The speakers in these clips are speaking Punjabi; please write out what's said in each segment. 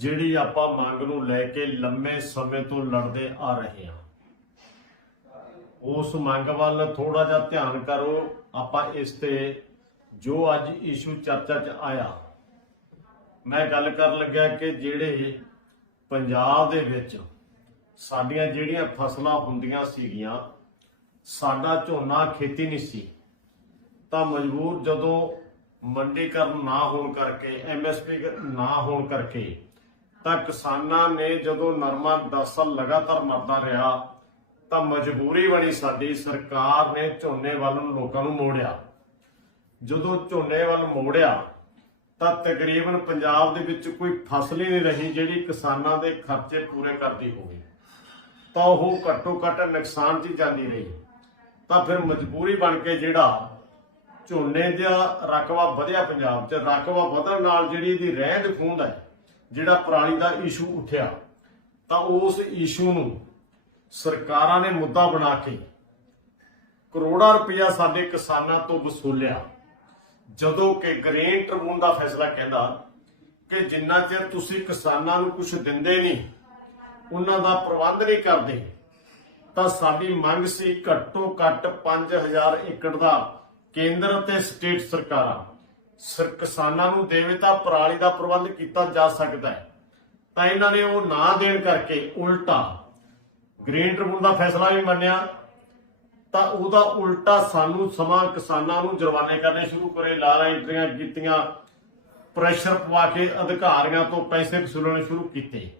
ਜਿਹੜੀ ਆਪਾਂ ਮੰਗ ਨੂੰ ਲੈ ਕੇ ਲੰਮੇ ਸਮੇਂ ਤੋਂ ਲੜਦੇ ਆ ਰਹੇ ਹਾਂ ਉਸ ਮੰਗ ਵੱਲ ਥੋੜਾ ਜਿਹਾ ਧਿਆਨ ਕਰੋ ਆਪਾਂ ਇਸ ਤੇ ਜੋ ਅੱਜ ਇਸ਼ੂ ਚਰਚਾ 'ਚ ਆਇਆ ਮੈਂ ਗੱਲ ਕਰਨ ਲੱਗਾ ਕਿ ਜਿਹੜੇ ਪੰਜਾਬ ਦੇ ਵਿੱਚ ਸਾਡੀਆਂ ਜਿਹੜੀਆਂ ਫਸਲਾਂ ਹੁੰਦੀਆਂ ਸੀਗੀਆਂ ਸਾਡਾ ਝੋਨਾ ਖੇਤੀ ਨਹੀਂ ਸੀ ਤਾਂ ਮਜਬੂਰ ਜਦੋਂ ਮੰਡੀਕਰਨ ਨਾ ਹੋਣ ਕਰਕੇ ਐਮਐਸਪੀ ਨਾ ਹੋਣ ਕਰਕੇ ਤਾਂ ਕਿਸਾਨਾਂ ਨੇ ਜਦੋਂ ਨਰਮਾ ਦਸਲ ਲਗਾਤਾਰ ਮਰਦਾ ਰਿਹਾ ਤਾਂ ਮਜਬੂਰੀ ਬਣੀ ਸਾਡੀ ਸਰਕਾਰ ਨੇ ਝੋਨੇ ਵੱਲ ਨੂੰ ਲੋਕਾਂ ਨੂੰ ਮੋੜਿਆ ਜਦੋਂ ਝੋਨੇ ਵੱਲ ਮੋੜਿਆ ਤਾਂ ਤਕਰੀਬਨ ਪੰਜਾਬ ਦੇ ਵਿੱਚ ਕੋਈ ਫਸਲ ਹੀ ਨਹੀਂ ਰਹੀ ਜਿਹੜੀ ਕਿਸਾਨਾਂ ਦੇ ਖਰਚੇ ਪੂਰੇ ਕਰਦੀ ਹੋਵੇ ਤਾਂ ਉਹ ਘੱਟੋ ਘੱਟ ਨੁਕਸਾਨ 'ਚ ਜਾਂਦੀ ਰਹੀ ਤਾਂ ਫਿਰ ਮਜਬੂਰੀ ਬਣ ਕੇ ਜਿਹੜਾ ਝੋਨੇ ਦਾ ਰਕਵਾ ਵਧਿਆ ਪੰਜਾਬ 'ਚ ਰਕਵਾ ਵਧਣ ਨਾਲ ਜਿਹੜੀ ਇਹਦੀ ਰਹਿੰਦ ਖੁੰਦ ਹੈ ਜਿਹੜਾ ਪ੍ਰਾਣੀ ਦਾ ਇਸ਼ੂ ਉੱਠਿਆ ਤਾਂ ਉਸ ਇਸ਼ੂ ਨੂੰ ਸਰਕਾਰਾਂ ਨੇ ਮੁੱਦਾ ਬਣਾ ਕੇ ਕਰੋੜਾਂ ਰੁਪਇਆ ਸਾਡੇ ਕਿਸਾਨਾਂ ਤੋਂ ਵਸੂਲਿਆ ਜਦੋਂ ਕਿ ਗ੍ਰੇਨ ਟ੍ਰਿਬਿਊਨ ਦਾ ਫੈਸਲਾ ਕਹਿੰਦਾ ਕਿ ਜਿੰਨਾ ਚਿਰ ਤੁਸੀਂ ਕਿਸਾਨਾਂ ਨੂੰ ਕੁਝ ਦਿੰਦੇ ਨਹੀਂ ਉਹਨਾਂ ਦਾ ਪ੍ਰਬੰਧ ਨਹੀਂ ਕਰਦੇ ਤਾਂ ਸਾਡੀ ਮੰਗ ਸੀ ਘੱਟੋ ਘੱਟ 5000 ਏਕੜ ਦਾ ਕੇਂਦਰ ਅਤੇ ਸਟੇਟ ਸਰਕਾਰਾਂ ਸਿਰ ਕਿਸਾਨਾਂ ਨੂੰ ਦੇਵੇ ਤਾਂ ਪਰਾਲੀ ਦਾ ਪ੍ਰਬੰਧ ਕੀਤਾ ਜਾ ਸਕਦਾ ਹੈ ਤਾਂ ਇਹਨਾਂ ਨੇ ਉਹ ਨਾ ਦੇਣ ਕਰਕੇ ਉਲਟਾ ਗ੍ਰੀਨ ਟ੍ਰਿਬਿਊਨ ਦਾ ਫੈਸਲਾ ਵੀ ਮੰਨਿਆ ਤਾਂ ਉਹਦਾ ਉਲਟਾ ਸਾਨੂੰ ਸਮਾਂ ਕਿਸਾਨਾਂ ਨੂੰ ਜੁਰਮਾਨੇ ਕਰਨੇ ਸ਼ੁਰੂ ਕਰੇ ਲਾਰਾ ਐਂਟਰੀਆਂ ਕੀਤੀਆਂ ਪ੍ਰੈਸ਼ਰ ਪਵਾ ਕੇ ਅਧਿਕਾਰੀਆਂ ਤੋਂ ਪੈਸੇ ਵਸੂਲਣੇ ਸ਼ੁਰੂ ਕੀਤੇ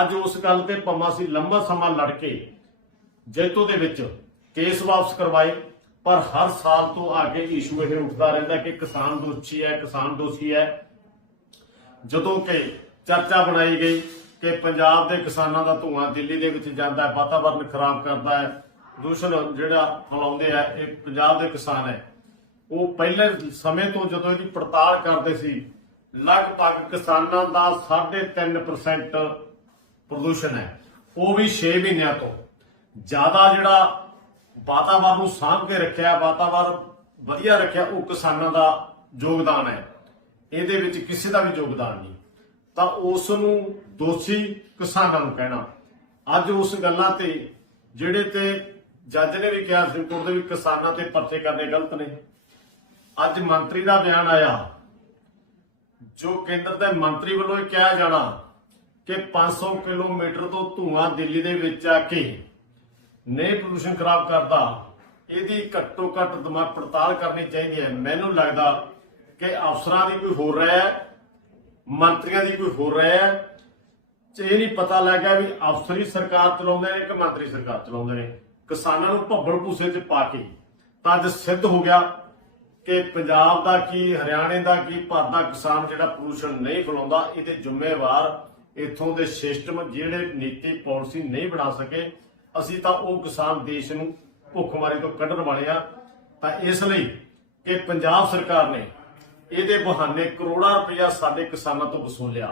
ਅੱਜ ਉਸ ਗੱਲ ਤੇ ਪੰਮਾ ਸੀ ਲੰਬਾ ਸਮਾਂ ਲੜ ਕੇ ਜੈਤੋ ਦੇ ਵਿੱਚ ਕੇਸ ਵਾਪਸ ਕਰਵਾਏ ਪਰ ਹਰ ਸਾਲ ਤੋਂ ਆ ਕੇ ਇਸ਼ੂ ਇਹ ਉੱਠਦਾ ਰਹਿੰਦਾ ਕਿ ਕਿਸਾਨ ਦੋਸ਼ੀ ਹੈ ਕਿਸਾਨ ਦੋਸ਼ੀ ਹੈ ਜਦੋਂ ਕਿ ਚਰਚਾ ਬਣਾਈ ਗਈ ਕਿ ਪੰਜਾਬ ਦੇ ਕਿਸਾਨਾਂ ਦਾ ਧੂਆਂ ਦਿੱਲੀ ਦੇ ਵਿੱਚ ਜਾਂਦਾ ਹੈ ਵਾਤਾਵਰਣ ਖਰਾਬ ਕਰਦਾ ਹੈ ਦੂਸ਼ਣ ਜਿਹੜਾ ਫਲਾਉਂਦੇ ਆ ਇਹ ਪੰਜਾਬ ਦੇ ਕਿਸਾਨ ਹੈ ਉਹ ਪਹਿਲੇ ਸਮੇਂ ਤੋਂ ਜਦੋਂ ਇਹਦੀ ਪੜਤਾਲ ਕਰਦੇ ਸੀ ਲਗਭਗ ਕਿਸਾਨਾਂ ਦਾ 3.5% ਪ੍ਰਦੂਸ਼ਣ ਹੈ ਉਹ ਵੀ 6 ਮਹੀਨਿਆਂ ਤੋਂ ਜ਼ਿਆਦਾ ਜਿਹੜਾ ਵਾਤਾਵਰਨ ਨੂੰ ਸਾਂਭ ਕੇ ਰੱਖਿਆ ਵਾਤਾਵਰਨ ਵਧੀਆ ਰੱਖਿਆ ਉਹ ਕਿਸਾਨਾਂ ਦਾ ਯੋਗਦਾਨ ਹੈ ਇਹਦੇ ਵਿੱਚ ਕਿਸੇ ਦਾ ਵੀ ਯੋਗਦਾਨ ਨਹੀਂ ਤਾਂ ਉਸ ਨੂੰ ਦੋਸ਼ੀ ਕਿਸਾਨਾਂ ਨੂੰ ਕਹਿਣਾ ਅੱਜ ਉਸ ਗੱਲਾਂ ਤੇ ਜਿਹੜੇ ਤੇ ਜੱਜ ਨੇ ਵੀ ਕਿਹਾ ਕੋਰਟ ਦੇ ਵੀ ਕਿਸਾਨਾਂ ਤੇ ਪਰਚੇ ਕਰਦੇ ਗਲਤ ਨੇ ਅੱਜ ਮੰਤਰੀ ਦਾ ਬਿਆਨ ਆਇਆ ਜੋ ਕੇਂਦਰ ਦੇ ਮੰਤਰੀ ਵੱਲੋਂ ਇਹ ਕਿਹਾ ਜਾਣਾ ਕਿ 500 ਕਿਲੋਮੀਟਰ ਤੋਂ ਧੂਆਂ ਦਿੱਲੀ ਦੇ ਵਿੱਚ ਆ ਕੇ ਨੇ ਪ੍ਰਦੂਸ਼ਣ ਖਰਾਬ ਕਰਦਾ ਇਹਦੀ ਘੱਟੋ ਘੱਟ ਦਿਮਾਗ ਪੜਤਾਲ ਕਰਨੀ ਚਾਹੀਦੀ ਹੈ ਮੈਨੂੰ ਲੱਗਦਾ ਕਿ ਅਫਸਰਾਂ ਦੀ ਕੋਈ ਹੋ ਰਿਹਾ ਹੈ ਮੰਤਰੀਆਂ ਦੀ ਕੋਈ ਹੋ ਰਿਹਾ ਹੈ ਤੇ ਇਹ ਨਹੀਂ ਪਤਾ ਲੱਗਾ ਵੀ ਅਫਸਰੀ ਸਰਕਾਰ ਚਲਾਉਂਦੇ ਨੇ ਕਿ ਮੰਤਰੀ ਸਰਕਾਰ ਚਲਾਉਂਦੇ ਨੇ ਕਿਸਾਨਾਂ ਨੂੰ ਭੱਬਲ ਭੂਸੇ 'ਚ ਪਾ ਕੇ ਤਾਂ ਅੱਜ ਸਿੱਧ ਹੋ ਗਿਆ ਕਿ ਪੰਜਾਬ ਦਾ ਕੀ ਹਰਿਆਣੇ ਦਾ ਕੀ ਭਾਰਤ ਦਾ ਕਿਸਾਨ ਜਿਹੜਾ ਪ੍ਰਦੂਸ਼ਣ ਨਹੀਂ ਫਲਾਉਂਦਾ ਇਹਦੇ ਜ਼ਿੰਮੇਵਾਰ ਇਥੋਂ ਦੇ ਸਿਸਟਮ ਜਿਹੜੇ ਨੀਤੀ ਪਾਲਿਸੀ ਨਹੀਂ ਬਣਾ ਸਕੇ ਅਸੀਂ ਤਾਂ ਉਹ ਕਿਸਾਨ ਦੇਸ਼ ਨੂੰ ਭੁੱਖਮਰੀ ਤੋਂ ਕੱਢਣ ਵਾਲੇ ਆ ਤਾਂ ਇਸ ਲਈ ਕਿ ਪੰਜਾਬ ਸਰਕਾਰ ਨੇ ਇਹਦੇ ਬਹਾਨੇ ਕਰੋੜਾਂ ਰੁਪਇਆ ਸਾਡੇ ਕਿਸਾਨਾਂ ਤੋਂ ਵਸੂਲ ਲਿਆ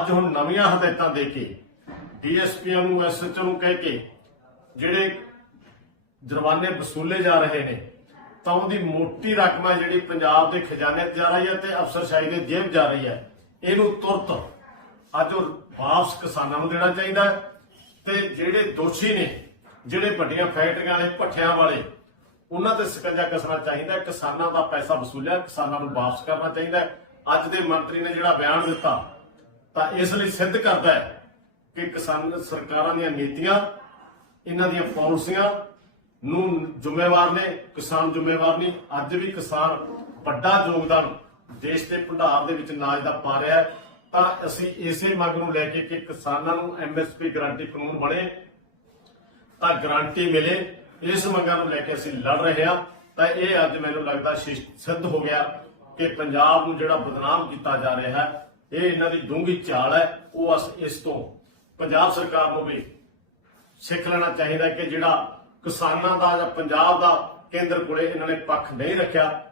ਅੱਜ ਹੁਣ ਨਵੀਆਂ ਹਦਾਇਤਾਂ ਦੇ ਕੇ ਡੀਐਸਪੀ ਨੂੰ ਐਸਐਚਓ ਨੂੰ ਕਹਿ ਕੇ ਜਿਹੜੇ ਜੁਰਮਾਨੇ ਵਸੂਲੇ ਜਾ ਰਹੇ ਨੇ ਤਾਂ ਉਹਦੀ ਮੋਟੀ ਰਕਮ ਹੈ ਜਿਹੜੀ ਪੰਜਾਬ ਦੇ ਖਜ਼ਾਨੇ ਤੇ ਜਾ ਰਹੀ ਹੈ ਤੇ ਅਫਸਰਸ਼ਾਹੀ ਦੇ ਜੇਬ ਜਾ ਰਹੀ ਹੈ ਇਹਨੂੰ ਤੁਰਤ ਅੱਜ ਉਹ ਵਾਪਸ ਕਿਸਾਨਾਂ ਨੂੰ ਦੇਣਾ ਚਾਹੀਦਾ ਹੈ ਤੇ ਜਿਹੜੇ ਦੋਸ਼ੀ ਨੇ ਜਿਹੜੇ ਵੱਡੀਆਂ ਫੈਕਟਰੀਆਂ ਵਾਲੇ ਭੱਠਿਆਂ ਵਾਲੇ ਉਹਨਾਂ ਤੇ ਸਿਕੰਜਾ ਕਸਣਾ ਚਾਹੀਦਾ ਕਿਸਾਨਾਂ ਦਾ ਪੈਸਾ ਵਸੂਲਿਆ ਕਿਸਾਨਾਂ ਨੂੰ ਵਾਪਸ ਕਰਨਾ ਚਾਹੀਦਾ ਅੱਜ ਦੇ ਮੰਤਰੀ ਨੇ ਜਿਹੜਾ ਬਿਆਨ ਦਿੱਤਾ ਤਾਂ ਇਸ ਲਈ ਸਿੱਧ ਕਰਦਾ ਹੈ ਕਿ ਕਿਸਾਨ ਸਰਕਾਰਾਂ ਦੀਆਂ ਨੀਤੀਆਂ ਇਹਨਾਂ ਦੀਆਂ ਪਾਲਿਸੀਆਂ ਨੂੰ ਜ਼ਿੰਮੇਵਾਰ ਨੇ ਕਿਸਾਨ ਜ਼ਿੰਮੇਵਾਰ ਨਹੀਂ ਅੱਜ ਵੀ ਕਿਸਾਨ ਵੱਡਾ ਯੋਗਦਾਨ ਦੇਸ਼ ਦੇ ਭੰਡਾਰ ਦੇ ਵਿੱਚ ਨਾਜ ਦਾ ਪਾ ਰਿਹਾ ਹੈ ਤਾਂ ਅਸੀਂ ਇਸੇ ਮੰਗ ਨੂੰ ਲੈ ਕੇ ਕਿ ਕਿਸਾਨਾਂ ਨੂੰ ਐਮਐਸਪੀ ਗਾਰੰਟੀ ਕਾਨੂੰਨ ਬਣੇ ਤਾਂ ਗਾਰੰਟੀ ਮਿਲੇ ਇਸ ਮੰਗਾਂ ਨੂੰ ਲੈ ਕੇ ਅਸੀਂ ਲੜ ਰਹੇ ਹਾਂ ਤਾਂ ਇਹ ਅੱਜ ਮੈਨੂੰ ਲੱਗਦਾ ਸਿੱਧ ਹੋ ਗਿਆ ਕਿ ਪੰਜਾਬ ਨੂੰ ਜਿਹੜਾ ਬਦਨਾਮ ਕੀਤਾ ਜਾ ਰਿਹਾ ਹੈ ਇਹ ਇਹਨਾਂ ਦੀ ਡੂੰਗੀ ਚਾਲ ਹੈ ਉਹ ਇਸ ਤੋਂ ਪੰਜਾਬ ਸਰਕਾਰ ਨੂੰ ਵੀ ਸਿੱਖ ਲੈਣਾ ਚਾਹੀਦਾ ਕਿ ਜਿਹੜਾ ਕਿਸਾਨਾਂ ਦਾ ਜਾਂ ਪੰਜਾਬ ਦਾ ਕੇਂਦਰ ਕੋਲੇ ਇਹਨਾਂ ਨੇ ਪੱਖ ਨਹੀਂ ਰੱਖਿਆ